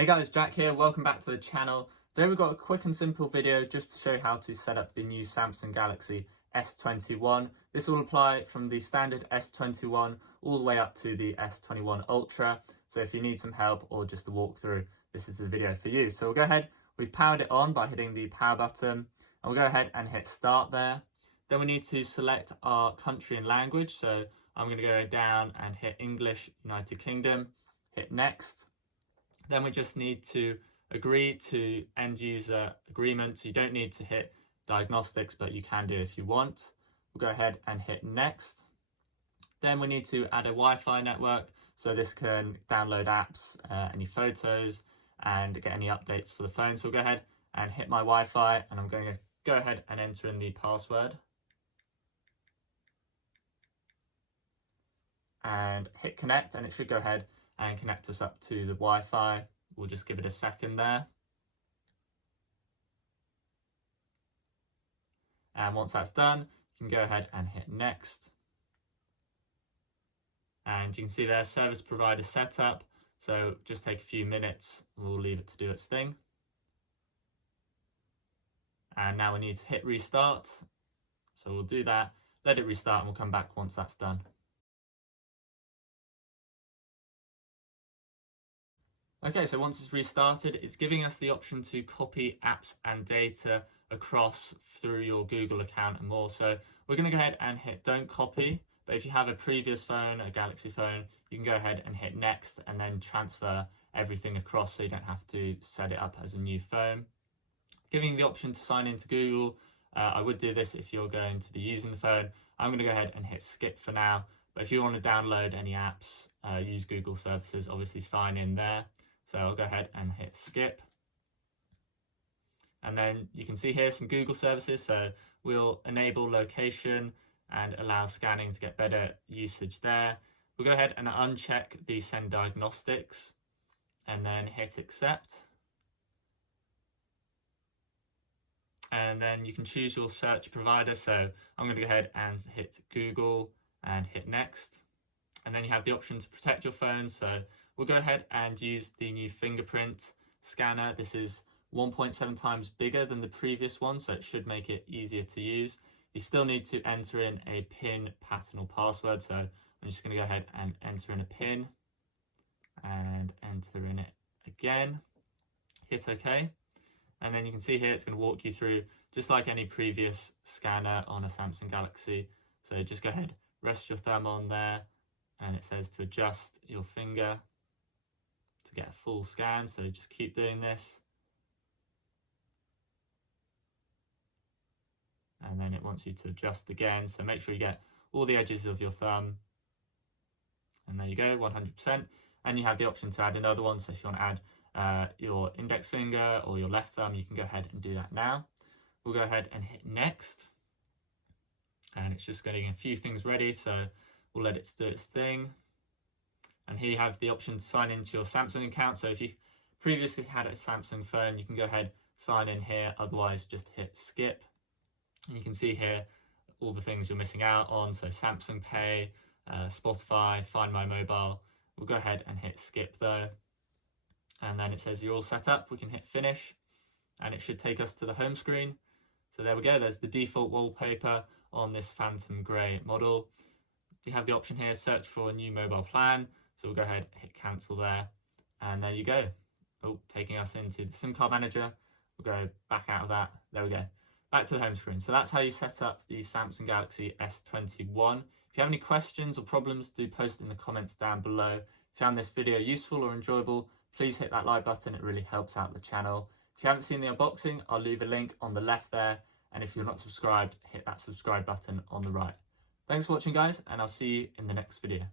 Hey guys, Jack here, welcome back to the channel. Today we've got a quick and simple video just to show you how to set up the new Samsung Galaxy S21. This will apply from the standard S21 all the way up to the S21 Ultra. So if you need some help or just a walkthrough, this is the video for you. So we'll go ahead, we've powered it on by hitting the power button, and we'll go ahead and hit start there. Then we need to select our country and language. So I'm going to go down and hit English, United Kingdom, hit next. Then we just need to agree to end user agreement. So you don't need to hit diagnostics, but you can do if you want. We'll go ahead and hit next. Then we need to add a Wi-Fi network. So this can download apps, any photos, and get any updates for the phone. So we'll go ahead and hit my Wi-Fi, and I'm going to go ahead and enter in the password. And hit connect, and it should go ahead and connect us up to the Wi-Fi. We'll just give it a second there. And once that's done, you can go ahead and hit next. And you can see there, service provider setup. So just take a few minutes, and we'll leave it to do its thing. And now we need to hit restart. So we'll do that, let it restart, and we'll come back once that's done. Okay, so once it's restarted, it's giving us the option to copy apps and data across through your Google account and more. So we're going to go ahead and hit don't copy, but if you have a previous phone, a Galaxy phone, you can go ahead and hit next and then transfer everything across so you don't have to set it up as a new phone. Giving the option to sign into Google, I would do this if you're going to be using the phone. I'm going to go ahead and hit skip for now, but if you want to download any apps, use Google services, obviously sign in there. So I'll go ahead and hit skip. And then you can see here some Google services. So we'll enable location and allow scanning to get better usage there. We'll go ahead and uncheck the send diagnostics and then hit accept. And then you can choose your search provider. So I'm going to go ahead and hit Google and hit next. And then you have the option to protect your phone. So we'll go ahead and use the new Fingerprint Scanner. This is 1.7 times bigger than the previous one, so it should make it easier to use. You still need to enter in a PIN, pattern or password. So I'm just going to go ahead and enter in a PIN and enter in it again. Hit OK. And then you can see here it's going to walk you through just like any previous scanner on a Samsung Galaxy. So just go ahead, rest your thumb on there, and it says to adjust your finger to get a full scan. So just keep doing this. And then it wants you to adjust again. So make sure you get all the edges of your thumb. And there you go, 100%. And you have the option to add another one. So if you want to add your index finger or your left thumb, you can go ahead and do that now. We'll go ahead and hit next. And it's just getting a few things ready. So we'll let it do its thing. And here you have the option to sign into your Samsung account. So if you previously had a Samsung phone, you can go ahead, sign in here. Otherwise, just hit skip. And you can see here all the things you're missing out on. So Samsung Pay, Spotify, Find My Mobile. We'll go ahead and hit skip though. And then it says you're all set up. We can hit finish and it should take us to the home screen. So there we go. There's the default wallpaper on this Phantom Grey model. You have the option here, search for a new mobile plan. So we'll go ahead, hit cancel there. And there you go. Oh, taking us into the SIM card manager. We'll go back out of that. There we go. Back to the home screen. So that's how you set up the Samsung Galaxy S21. If you have any questions or problems, do post in the comments down below. If you found this video useful or enjoyable, please hit that like button. It really helps out the channel. If you haven't seen the unboxing, I'll leave a link on the left there. And if you're not subscribed, hit that subscribe button on the right. Thanks for watching, guys, and I'll see you in the next video.